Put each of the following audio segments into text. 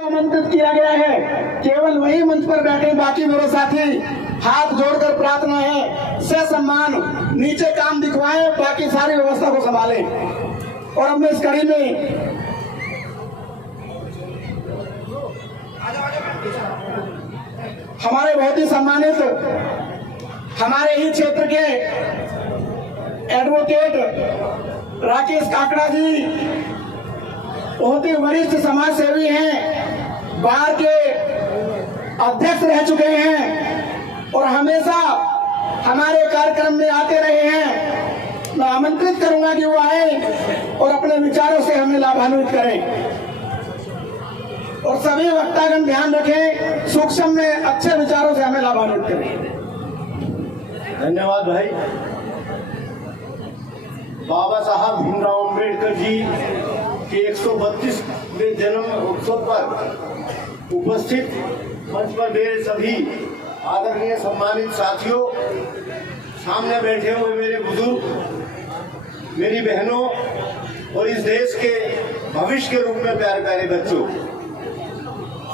आमंत्रित किया गया है, केवल वही मंच पर बैठे, बाकी मेरे साथी हाथ जोड़कर प्रार्थना है से सम्मान नीचे काम दिखवाएं, बाकी सारी व्यवस्था को संभालें। और अब मैं इस कड़ी में हमारे बहुत ही सम्मानित हमारे ही क्षेत्र के एडवोकेट राकेश काकड़ा जी बहुत ही वरिष्ठ समाज सेवी हैं, बार के अध्यक्ष रह चुके हैं और हमेशा हमारे कार्यक्रम में आते रहे हैं। मैं आमंत्रित करूंगा कि वो आए और अपने विचारों से हमें लाभान्वित करें। और सभी वक्तागण ध्यान रखें, सूक्ष्म में अच्छे विचारों से हमें लाभान्वित करें। धन्यवाद भाई। बाबा साहब भीमराव अम्बेडकर जी के 132वें जन्म उत्सव पर उपस्थित मंच पर मेरे सभी आदरणीय सम्मानित साथियों, सामने बैठे हुए मेरे बुजुर्ग, मेरी बहनों और इस देश के भविष्य के रूप में प्यारे प्यारे बच्चों,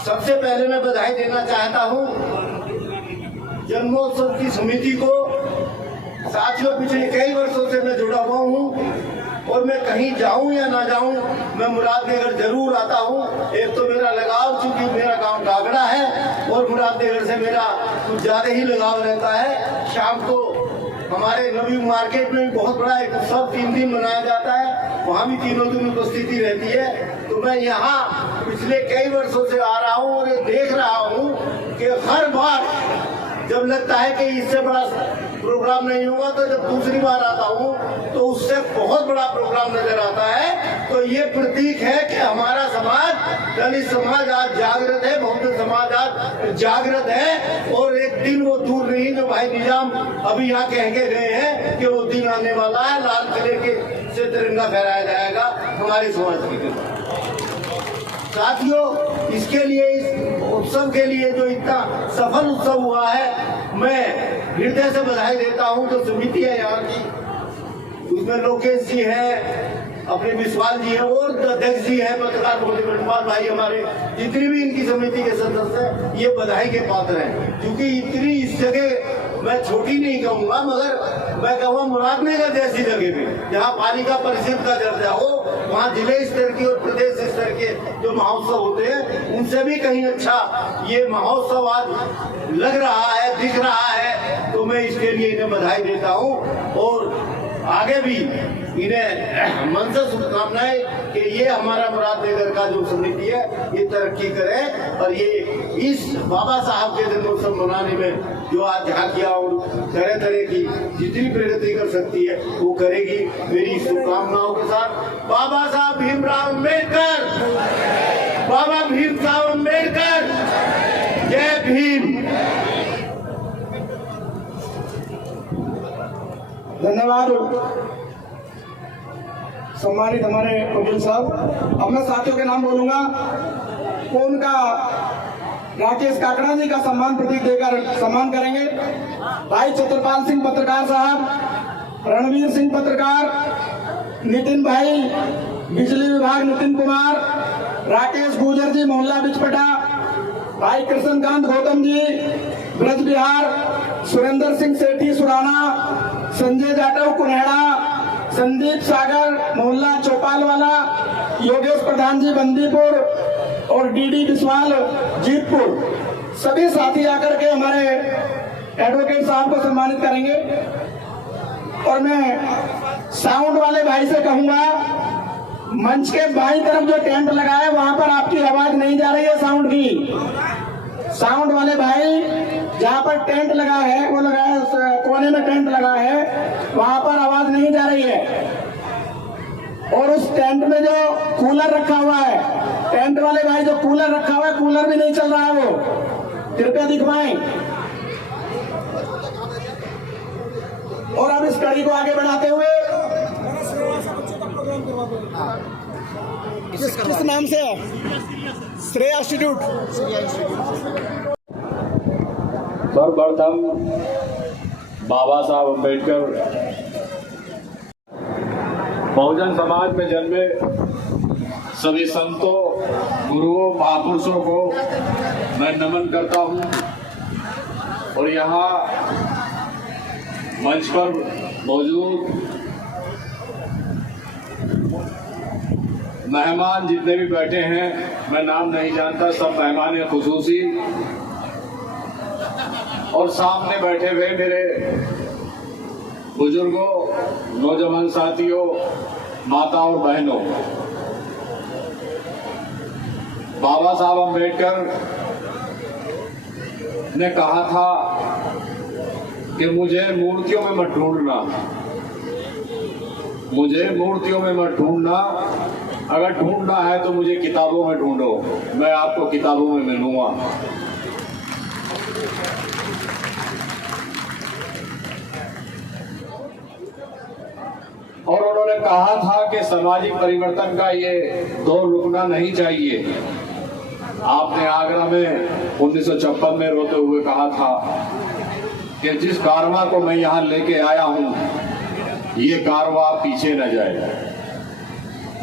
सबसे पहले मैं बधाई देना चाहता हूं जन्मोत्सव की समिति को। साथियों, पिछले कई वर्षों से मैं जुड़ा हुआ हूं और मैं कहीं जाऊं या ना जाऊं, मैं मुरादनगर जरूर आता हूं। एक तो मेरा लगाव, चूंकि मेरा गांव कागड़ा है और मुरादनगर से मेरा कुछ ज्यादा ही लगाव रहता है। शाम को हमारे नवी मार्केट में भी बहुत बड़ा एक उत्सव 3 दिन मनाया जाता है, वहाँ भी तीनों दिन उपस्थिति रहती है। तो मैं यहाँ पिछले कई वर्षों से आ रहा हूँ और ये देख रहा हूँ कि हर बार जब लगता है कि इससे बड़ा प्रोग्राम नहीं होगा, तो जब दूसरी बार आता हूँ तो उससे बहुत बड़ा प्रोग्राम नजर आता है। तो ये प्रतीक है कि हमारा समाज, दलित समाज आज जागृत है, बौद्ध समाज आज जागृत है। और एक दिन वो दूर नहीं जो भाई निजाम अभी यहाँ कह के गए हैं कि वो दिन आने वाला है, लाल किले के से तिरंगा फहराया जाएगा हमारे समाज की। साथियों, इसके लिए, इस उत्सव के लिए जो इतना सफल उत्सव हुआ है, मैं हृदय से बधाई देता हूं। जो समिति है यहाँ की, उसमें लोकेश जी हैं, अपने विश्वास जी हैं और अध्यक्ष जी हैं, पत्रकार बटवाल भाई, हमारे जितनी भी इनकी समिति के सदस्य हैं, ये बधाई के पात्र हैं। क्योंकि इतनी इस जगह मैं छोटी नहीं कहूँगा, मगर मैं कहूँगा मुरादनगर जैसी जगह पे जहाँ पालिका परिषद का दर्जा हो, वहाँ जिले स्तर की और प्रदेश स्तर के जो महोत्सव होते हैं, उनसे भी कहीं अच्छा ये महोत्सव आज लग रहा है, दिख रहा है। तो मैं इसके लिए इन्हें बधाई देता हूँ और आगे भी इन्हें मन से शुभकामनाएं कि ये हमारा मुरादनगर का जो समिति है ये तरक्की करे और ये इस बाबा साहब के जन्मोत्सव मनाने में जो आज झांकियां और तरह तरह की जितनी प्रगति कर सकती है वो करेगी। मेरी शुभकामनाओं के साथ बाबा साहब भीमराव अम्बेडकर, बाबा भीमराव अम्बेडकर, जय भीम। धन्यवाद सम्मानित हमारे वकील साहब। अब मैं साथियों के नाम बोलूंगा, वो उनका राकेश काकड़ा जी का सम्मान प्रतीक देकर सम्मान करेंगे। भाई छत्रपाल सिंह पत्रकार साहब, रणवीर सिंह पत्रकार, नितिन भाई बिजली विभाग नितिन कुमार, राकेश गुजर जी मोहल्ला बिचपटा, भाई कृष्णकांत गौतम जी ब्रज बिहार, सुरेंद्र सिंह सेठी सुराना, संजय जाटव कुन्हेड़ा, संदीप सागर मोहल्ला चौपाल वाला, योगेश प्रधान जी बंदीपुर और डीडी बिस्वाल जीतपुर। सभी साथी आकर के हमारे एडवोकेट साहब को सम्मानित करेंगे। और मैं साउंड वाले भाई से कहूंगा, मंच के बाईं तरफ जो टेंट लगा है वहां पर आपकी आवाज नहीं जा रही है साउंड की। साउंड वाले भाई, जहाँ पर टेंट लगा है, वो लगा है कोने में टेंट लगा है, वहां पर आवाज नहीं जा रही है। और उस टेंट में जो कूलर रखा हुआ है, टेंट वाले भाई जो कूलर रखा हुआ है, कूलर भी नहीं चल रहा है, वो कृपया दिखवाएं। और अब इस कड़ी को आगे बढ़ाते हुए किस नाम से है? श्रेय इंस्टीट्यूट। सर्वप्रथम बाबा साहब अम्बेडकर बहुजन समाज में जन्मे सभी संतों, गुरुओं, महापुरुषों को मैं नमन करता हूं और यहाँ मंच पर मौजूद मेहमान जितने भी बैठे हैं, मैं नाम नहीं जानता, सब मेहमान खुसूसी और सामने बैठे हुए मेरे बुजुर्गों, नौजवान साथियों, माता और बहनों, बाबा साहब अम्बेडकर ने कहा था कि मुझे मूर्तियों में मत ढूंढना, मुझे मूर्तियों में मत ढूंढना, अगर ढूंढना है तो मुझे किताबों में ढूंढो, मैं आपको किताबों में मिलूंगा। और उन्होंने कहा था कि सामाजिक परिवर्तन का ये दौर रुकना नहीं चाहिए। आपने आगरा में 1956 में रोते हुए कहा था कि जिस कारवां को मैं यहाँ लेके आया हूँ, ये कारवां पीछे न जाए।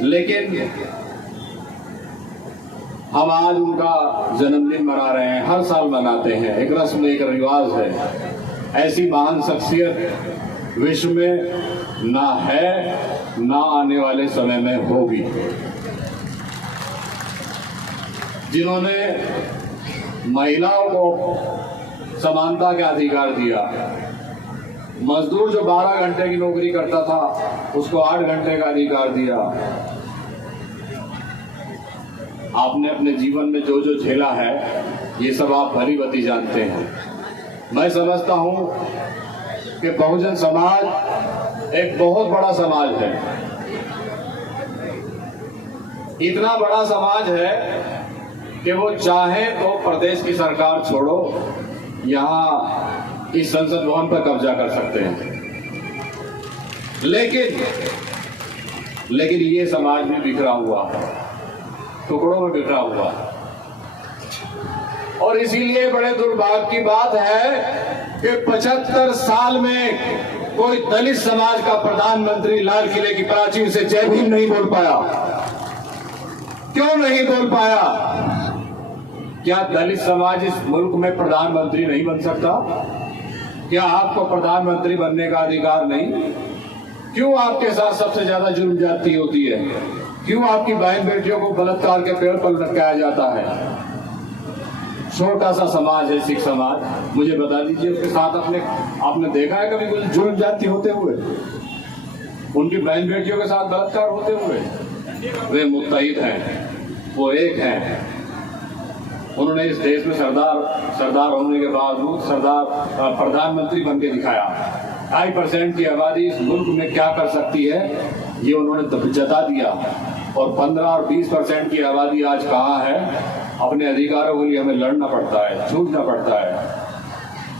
लेकिन हम आज उनका जन्मदिन मना रहे हैं, हर साल मनाते हैं, एक रस्म, एक रिवाज है। ऐसी महान शख्सियत विश्व में ना है, ना आने वाले समय में होगी, जिन्होंने महिलाओं को समानता का अधिकार दिया। मजदूर जो 12 घंटे की नौकरी करता था, उसको 8 घंटे का अधिकार दिया। आपने अपने जीवन में जो जो झेला है, ये सब आप भली भांति जानते हैं। मैं समझता हूं कि बहुजन समाज एक बहुत बड़ा समाज है। इतना बड़ा समाज है कि वो चाहे तो प्रदेश की सरकार छोड़ो, यहाँ इस संसद भवन पर कब्जा कर सकते हैं। लेकिन ये समाज भी बिखरा हुआ है, टुकड़ों में बिखरा हुआ है। और इसीलिए बड़े दुर्भाग्य की बात है कि 75 साल में कोई दलित समाज का प्रधानमंत्री लाल किले की प्राचीर से जय भीम नहीं बोल पाया। क्यों नहीं बोल पाया? क्या दलित समाज इस मुल्क में प्रधानमंत्री नहीं बन सकता? क्या आपको प्रधानमंत्री बनने का अधिकार नहीं? क्यों आपके साथ सबसे ज्यादा जुल्म ज्यादती होती है? क्यों आपकी बहन बेटियों को बलात्कार के पेड़ पर लटकाया जाता है? छोटा सा समाज है सिख समाज, मुझे बता दीजिए उसके साथ आपने देखा है कभी कोई जुल्म ज्यादती होते हुए, उनकी बहन बेटियों के साथ बलात्कार होते हुए? वे मुत्तहिद हैं, वो एक हैं। उन्होंने इस देश में सरदार होने के बावजूद प्रधानमंत्री बन के दिखाया। 2.5% की आबादी इस मुल्क में क्या कर सकती है, ये उन्होंने जता दिया। और 15 और 20% की आबादी आज कहाँ है? अपने अधिकारों के लिए हमें लड़ना पड़ता है, जूझना पड़ता है।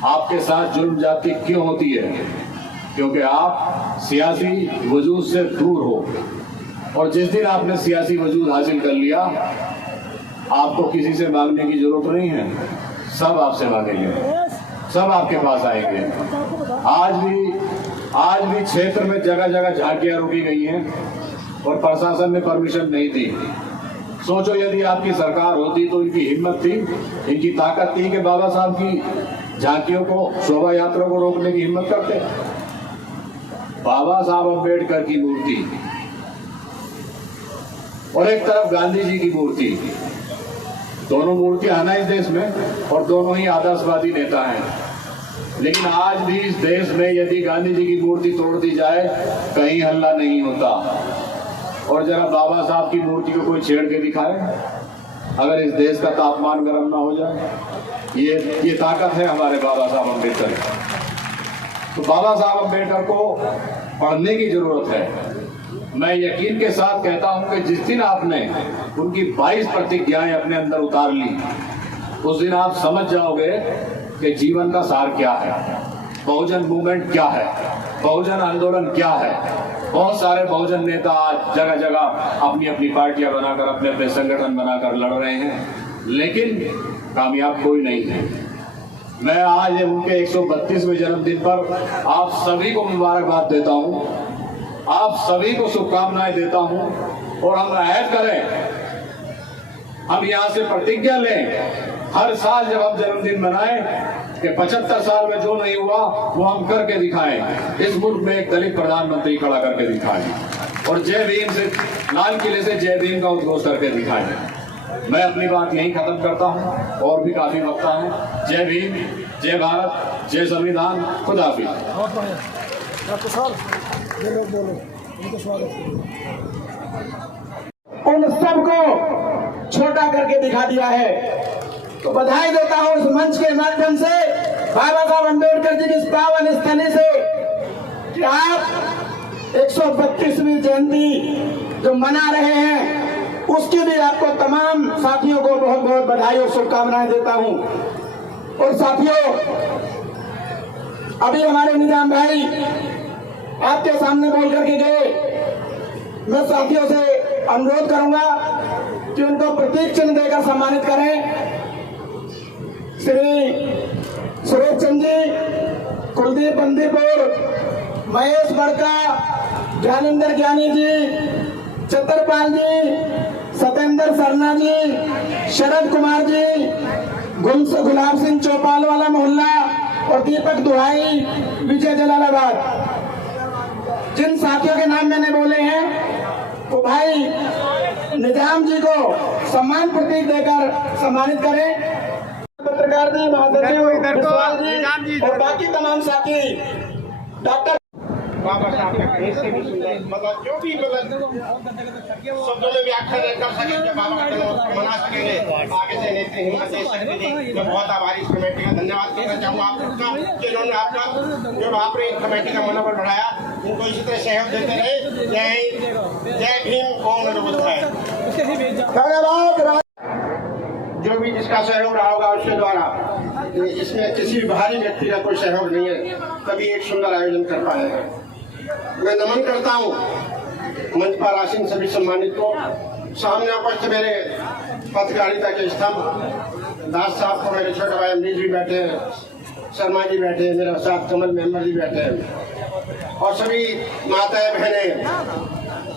आपके साथ जुल्म जाती क्यों होती है? क्योंकि आप सियासी वजूद से दूर हो। और जिस दिन आपने सियासी वजूद हासिल कर लिया, आपको किसी से मांगने की जरूरत नहीं है, सब आपसे मांगेंगे, सब आपके पास आएंगे। आज भी क्षेत्र में जगह जगह झांकियां रोकी गई हैं और प्रशासन ने परमिशन नहीं दी। सोचो यदि आपकी सरकार होती तो इनकी हिम्मत थी, इनकी ताकत थी कि बाबा साहब की झांकियों को, शोभा यात्रा को रोकने की हिम्मत करते? बाबा साहब अम्बेडकर की मूर्ति और एक तरफ गांधी जी की मूर्ति, दोनों मूर्तियां हैं ना इस देश में, और दोनों ही आदर्शवादी नेता हैं। लेकिन आज भी इस देश में यदि गांधी जी की मूर्ति तोड़ दी जाए, कहीं हल्ला नहीं होता। और जरा बाबा साहब की मूर्ति को कोई छेड़ के दिखाए, अगर इस देश का तापमान गर्म ना हो जाए। ये ताकत है हमारे बाबा साहब अम्बेडकर। तो बाबा साहब अम्बेडकर को पढ़ने की जरूरत है। मैं यकीन के साथ कहता हूं कि जिस दिन आपने उनकी 22 प्रतिज्ञाएं अपने अंदर उतार ली, उस दिन आप समझ जाओगे कि जीवन का सार क्या है, बहुजन मूवमेंट क्या है, बहुजन आंदोलन क्या है। बहुत सारे बहुजन नेता आज जगह जगह अपनी अपनी पार्टियां बनाकर, अपने अपने संगठन बनाकर लड़ रहे हैं, लेकिन कामयाब कोई नहीं है। मैं आज उनके 132वें जन्मदिन पर आप सभी को मुबारकबाद देता हूं आप सभी को शुभकामनाएं देता हूं और हम अहद करें, हम यहां से प्रतिज्ञा लें हर साल जब हम जन्मदिन मनाएं कि 75 साल में जो नहीं हुआ वो हम करके दिखाएं। इस मुल्क में एक दलित प्रधानमंत्री खड़ा करके दिखाएं और जय भीम से, लाल किले से जय भीम का उद्घोष करके दिखाएं। मैं अपनी बात यहीं खत्म करता हूं और भी काफी वक्त है। जय भीम, जय भारत, जय संविधान, खुदा हाफिज। उन सबको छोटा करके दिखा दिया है। तो बधाई देता हूं इस मंच के माध्यम से बाबा साहब अम्बेडकर जी की इस पावन स्थली से कि आप 132वीं जयंती जो मना रहे हैं उसकी भी आपको तमाम साथियों को बहुत बहुत बधाई और शुभकामनाएं देता हूं। और साथियों, अभी हमारे निजाम भाई आपके सामने बोल करके गए। मैं साथियों से अनुरोध करूंगा कि उनको प्रतीक चिन्ह देकर सम्मानित करें। श्री सुरेश चंद जी, कुलदीप बंदीपुर, महेश बड़का, ज्ञानेंद्र ज्ञानी जी, चतरपाल जी, सत्येंद्र सरना जी, शरद कुमार जी, गुलाब सिंह चौपाल वाला मोहल्ला और दीपक दुहाई, विजय जलालाबाद। जिन साथियों के नाम मैंने बोले हैं तो भाई निजाम जी को सम्मान प्रतीक देकर सम्मानित करें। पत्रकार जी, महासचिव विश्वास जी और बाकी तमाम साथी डॉक्टर बाबा साहब का कहीं से भी सुंदर, मतलब जो भी शब्दों में व्याख्या कर सके, जब बाबा का जन्म मना सकेंगे, आगे से नेत्री हिम्मत दे सकते। मैं बहुत आभारी इस कमेटी का धन्यवाद करना चाहूँगा आप सबका, कि इन्होंने आपका जो आपने कमेटी का मनोबल बढ़ाया, उनको इसी तरह सहयोग देते रहे। जय भीम, ओम नमो बुद्धाय। जो भी जिसका सहयोग रहा होगा उसके द्वारा, इसमें किसी भी बाहरी व्यक्ति का कोई सहयोग नहीं है, तभी एक सुंदर आयोजन कर पाए हैं। मैं नमन करता हूँ मंच पर आसीन सभी सम्मानित को। सामने उपस्थित मेरे पत्रकारिता के स्तंभ दास साहब को, मेरे छोटे भाई अमरीश भी बैठे हैं, शर्मा जी बैठे हैं, मेरे साथ कमल मेंबर जी बैठे हैं, और सभी माताएं बहनें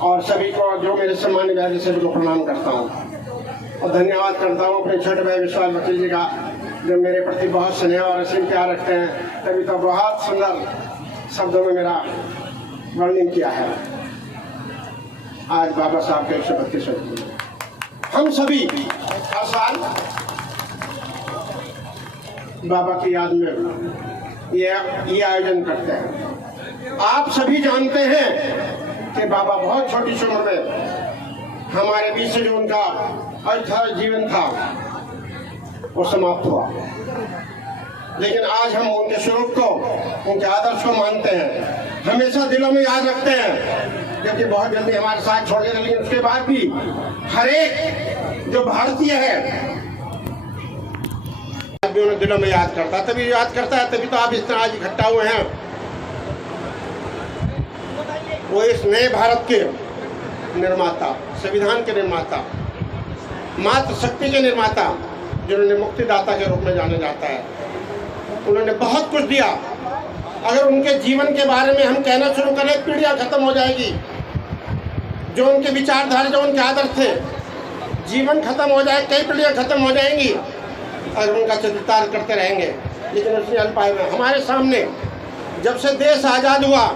और सभी को जो मेरे सम्मान्य भाई सभी को प्रणाम करता हूँ और धन्यवाद करता हूँ अपने छोटे भाई विश्वास वकील जी का, जो मेरे प्रति बहुत स्नेह और असीम प्यार रखते हैं। तभी तो बहुत सुंदर शब्दों में मेरा वर्णन किया है। आज बाबा साहब के 132वें हम सभी हर साल बाबा की याद में ये आयोजन करते हैं। आप सभी जानते हैं कि बाबा बहुत छोटी सी उम्र में हमारे बीच से जो उनका अर्थात जीवन था वो समाप्त हुआ, लेकिन आज हम उनके स्वरूप को, उनके आदर्श को मानते हैं, हमेशा दिलों में याद रखते हैं, क्योंकि बहुत जल्दी हमारे साथ छोड़ गए। लेकिन उसके बाद भी हर एक जो भारतीय है उन्हें दिलों में याद करता, तभी याद करता है, तभी तो आप इस तरह आज इकट्ठा हुए हैं। वो इस नए भारत के निर्माता, संविधान के निर्माता, मातृ शक्ति के निर्माता, जिन्होंने मुक्तिदाता के रूप में जाना जाता है, उन्होंने बहुत कुछ दिया। अगर उनके जीवन के बारे में हम कहना शुरू करें, पीढ़ियां खत्म हो जाएगी। जो उनके विचारधारा, जो उनके आदर्श थे, जीवन खत्म हो जाए, कई पीढ़ियां खत्म हो जाएंगी अगर उनका चरितार्थ करते रहेंगे। लेकिन उसने अल्पाय में हमारे सामने, जब से देश आज़ाद हुआ,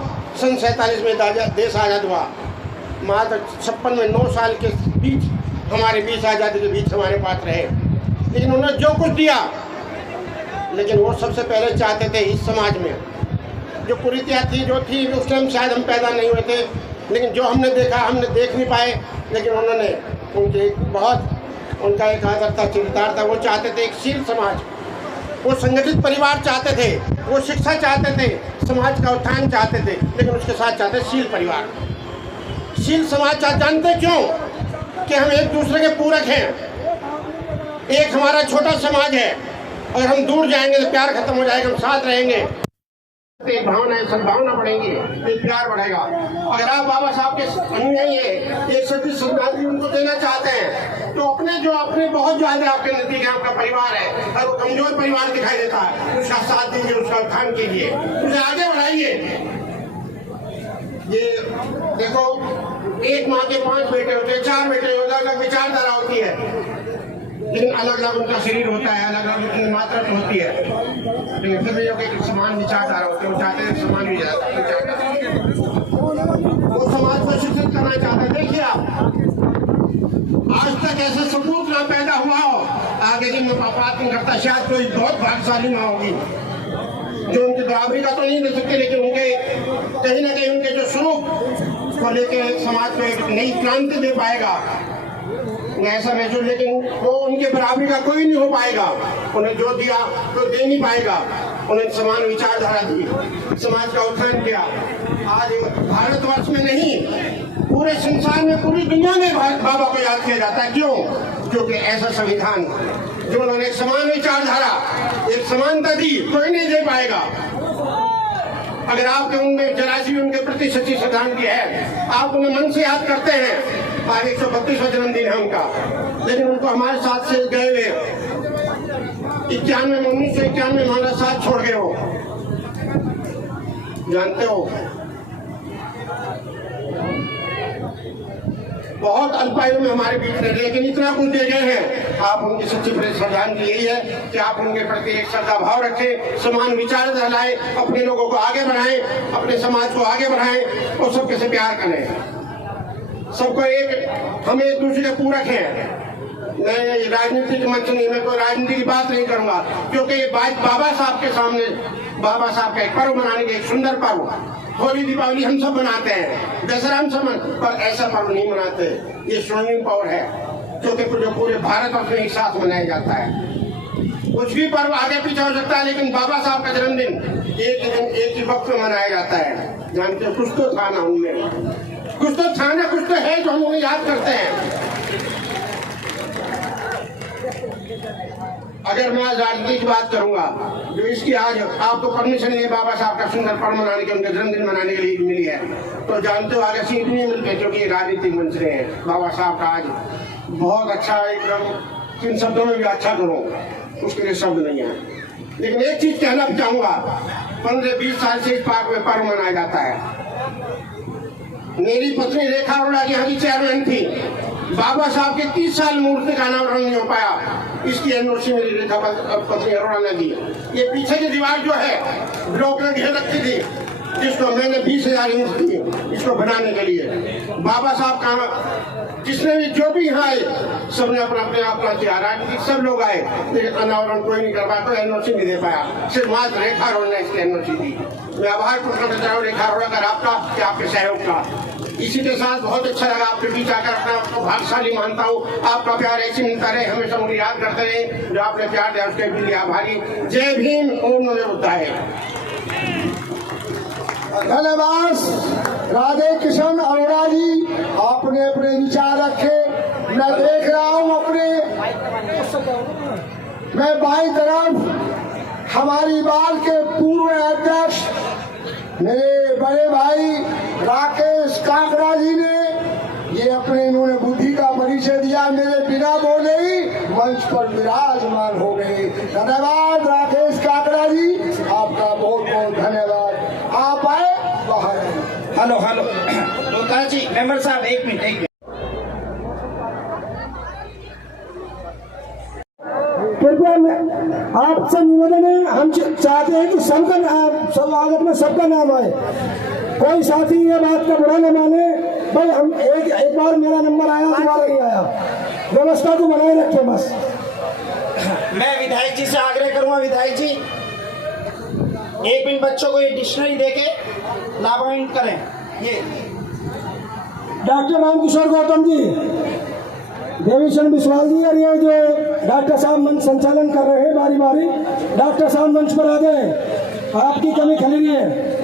सन 47 में देश आज़ाद हुआ, मात्र 56 में 9 साल के बीच हमारे बीच आज़ादी के बीच हमारे पास रहे। लेकिन उन्होंने जो कुछ दिया, लेकिन वो सबसे पहले चाहते थे इस समाज में जो कुरीतियाँ थी, जो थी, उस टाइम शायद हम पैदा नहीं हुए थे, लेकिन जो हमने देखा, हमने देख नहीं पाए। लेकिन उन्होंने उनके बहुत, उनका एक आदर था, चरितार्थ था। वो चाहते थे एक शील समाज, वो संगठित परिवार चाहते थे, वो शिक्षा चाहते थे, समाज का उत्थान चाहते थे, लेकिन उसके साथ चाहते शील परिवार, शील समाज। जानते क्यों? कि हम एक दूसरे के पूरक हैं। एक हमारा छोटा समाज है, अगर हम दूर जाएंगे तो प्यार खत्म हो जाएगा, हम साथ रहेंगे, एक भावना है, सद्भावना बढ़ेगी, एक प्यार बढ़ेगा। अगर आप बाबा साहब के अनुयायी हैं, 130 श्रद्धांजलि उनको देना चाहते हैं, तो अपने बहुत ज्यादा आपके नजदीक आपका परिवार है, अगर वो कमजोर परिवार दिखाई देता है, उसका साथ दीजिए, उसका उत्थान कीजिए, उसे आगे बढ़ाइए। ये देखो, एक माँ के 5 बेटे होते हैं, 4 बेटे होते हैं, अलग विचारधारा होती है, लेकिन अलग अलग उनका शरीर होता है, अलग अलग उनकी मात्रा होती है, लेकिन फिर भी जो कि समान विचारधारा होते हैं, वो चाहते हैं समान विचारधारा, वो समाज को शिक्षित करना चाहते हैं। देखिए आप, आज तक ऐसा सपूत ना पैदा हुआ हो, आगे दिन में बात नहीं करता, शायद कोई बहुत भाग्यशाली माँ होगी जो उनकी बराबरी का तो नहीं दे सकते, लेकिन उनके कहीं ना कहीं उनके जो स्वरूप को लेके समाज को एक नई क्रांति दे पाएगा, ऐसा महसूस, लेकिन वो उनके बराबरी का कोई नहीं हो पाएगा। उन्हें जो दिया तो दे नहीं पाएगा। उन्हें समान विचारधारा दी, समाज का उत्थान किया। आज भारतवर्ष में नहीं, पूरे संसार में, पूरी दुनिया में बाबा को याद किया जाता है। क्यों? क्योंकि ऐसा संविधान जो उन्होंने एक समान विचारधारा, एक समानता दी, कोई नहीं दे पाएगा। अगर आपके उनमें जरा सी उनके प्रति सच्ची श्रद्धांजलि है, आप उन्हें मन से याद करते हैं। आज 132वां जन्मदिन है उनका, लेकिन उनको हमारे साथ से गए हुए 1991 में हमारा साथ छोड़ गए हो, जानते हो। बहुत अल्पायु में हमारे बीच रहे, लेकिन इतना कुछ दे गए हैं। आप उनकी सच्ची श्रद्धांजलि यही है कि आप उनके प्रति एक श्रद्धा भाव रखें, समान विचार लाएं, अपने लोगों को आगे बढ़ाएं, अपने समाज को आगे बढ़ाएं और सबके से प्यार करें। सबको एक, हम एक दूसरे के पूरक हैं। मैं राजनीतिक मंच नहीं, मैं कोई राजनीति की बात नहीं करूंगा, क्योंकि ये बात बाबा साहब के सामने, बाबा साहब का एक पर्व मनाने के, एक सुंदर पर्व, होली दीपावली हम सब मनाते हैं, दशहरा हम सब, पर ऐसा पर्व नहीं मनाते। ये स्वर्णिम पर्व है, क्योंकि जो पूरे भारत में एक साथ मनाया जाता है। कुछ भी पर्व आगे पीछे हो सकता है, लेकिन बाबा साहब का जन्मदिन एक ही दिन, एक ही वक्त में मनाया जाता है। जानते हो, कुछ तो था ना उनमें, कुछ तो था ना, कुछ तो है जो हम उन्हें याद करते हैं। अगर मैं आज राजनीति की बात करूंगा, जो इसकी आज आपको परमिशन है बाबा साहब का सुंदर पर्व मनाने के, उनके जन्मदिन मनाने के लिए मिली है, तो जानते हो आगे सीट नहीं मिलती, क्योंकि राजनीतिक मंच रहे हैं। बाबा साहब का आज बहुत अच्छा, एकदम इन शब्दों में भी अच्छा करो, उसके लिए शब्द नहीं है। लेकिन एक चीज कहना चाहूंगा, 15-20 साल से इस पार्क में पर्व मनाया जाता है। मेरी पत्नी रेखा अरोड़ा यहाँ की चेयरमैन थी, बाबा साहब के 30 साल मूर्ति का अनावरण नहीं हो पाया, इसकी एनओसी मेरी रेखा पत्नी अरोड़ा ने दी। ये पीछे की दीवार जो है ब्लॉक ने घेर रखी थी, जिसको मैंने 20,000 यूनिट दी इसको बनाने के लिए। बाबा साहब का जिसने भी, जो भी यहाँ आए, सबने अपना किया, राजनीतिक सब लोग आए, लेकिन अनावरण कोई नहीं कर पाया, तो एनओसी नहीं दे पाया। सिर्फ मात्र रेखा अरोड़ा ने इसकी एनओसी दी। मैं आभार प्रकट करना चाहूँ रेखा अरोड़ा का, आपका, कि आपके सहयोग का। इसी के साथ बहुत अच्छा लगा आपके बीच आकर, अपना आपको भाग्यशाली मानता हूँ। आपका प्यार ऐसे मिलता रहे, हमेशा मुझे याद करते रहे, जो आपने प्यार दिया उसके लिए आभारी। जय भीम, ओम नमो बुद्धाय। धन्यवाद राधे कृष्ण अरोड़ा जी, आपने अपने विचार रखे। मैं देख रहा हूँ अपने, मैं बाईं तरफ हमारी बाल के पूर्व अध्यक्ष मेरे बड़े भाई राकेश काकड़ा जी ने, ये अपने इन्होंने बुद्धि का परिचय दिया, मेरे बिना बोले ही मंच पर विराजमान हो गए। धन्यवाद राकेश काकड़ा जी, आपका बहुत बहुत धन्यवाद। आप आए बाहर। हेलो हेलो, लोता जी, मेंबर साहब एक मिनट। कृपया आपसे निवेदन है, हम चाहते हैं कि सबका नाम, स्वागत में सबका नाम आए। कोई साथी ये बात का बुरा न माने, भाई हम एक बार मेरा नंबर आया, दोबारा नहीं आया, व्यवस्था को बनाए रखें बस। मैं विधायक जी से आग्रह करूंगा, विधायक जी एक मिनट बच्चों को ये डिक्शनरी देके लाभान्वित करें। ये डॉक्टर रामकिशोर गौतम जी, देवीचंद विश्वास जी, और ये जो डॉक्टर साहब मंच संचालन कर रहे हैं बारी बारी, डॉक्टर साहब मंच पर आ गए, आपकी कमी खली रही है।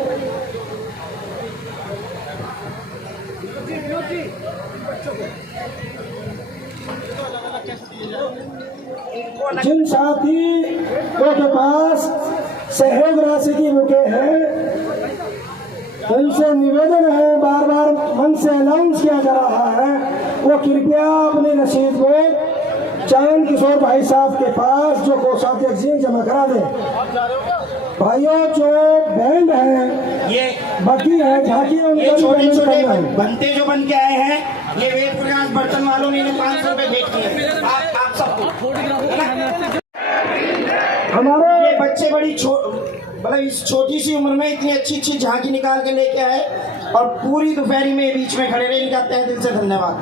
जिन साथी के पास सहयोग राशि की बुके है, उनसे निवेदन है, बार बार मन से अनाउंस किया जा रहा है, वो कृपया अपनी रसीद को चांद किशोर भाई साहब के पास, जो कोषाध्यक्ष जी, जमा करा दें। भाइयों जो बैंड है ये बाकी है झांकी है ये उनका छोटे भी छोटे पेमेंट करना है। बनते जो बन के आए हैं, ये वेद प्रकाश बर्तन वालों ने 500 रुपए भेंट किए आप सबको। हमारे ये बच्चे बड़ी मतलब इस छोटी सी उम्र में इतनी अच्छी अच्छी झांकी निकाल के लेके आए और पूरी दोपहरी में बीच में खड़े रहे, इनका तहे दिल से धन्यवाद।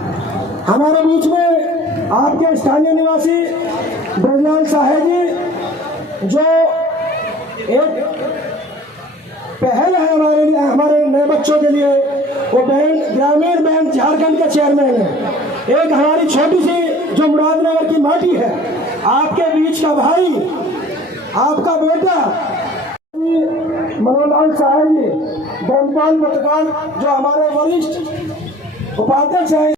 हमारे बीच में आपके स्थानीय निवासी ब्रजलाल साहे जी जो एक पहल है हमारे लिए, हमारे नए बच्चों के लिए। वो बैंक ग्रामीण बैंक झारखंड के चेयरमैन है। एक हमारी छोटी सी जो मुरादनगर की माटी है, आपके बीच का भाई, आपका बेटा मनोहरलाल साहे जी धर्मपाल पत्रकार जो हमारे वरिष्ठ उपाध्यक्ष हैं।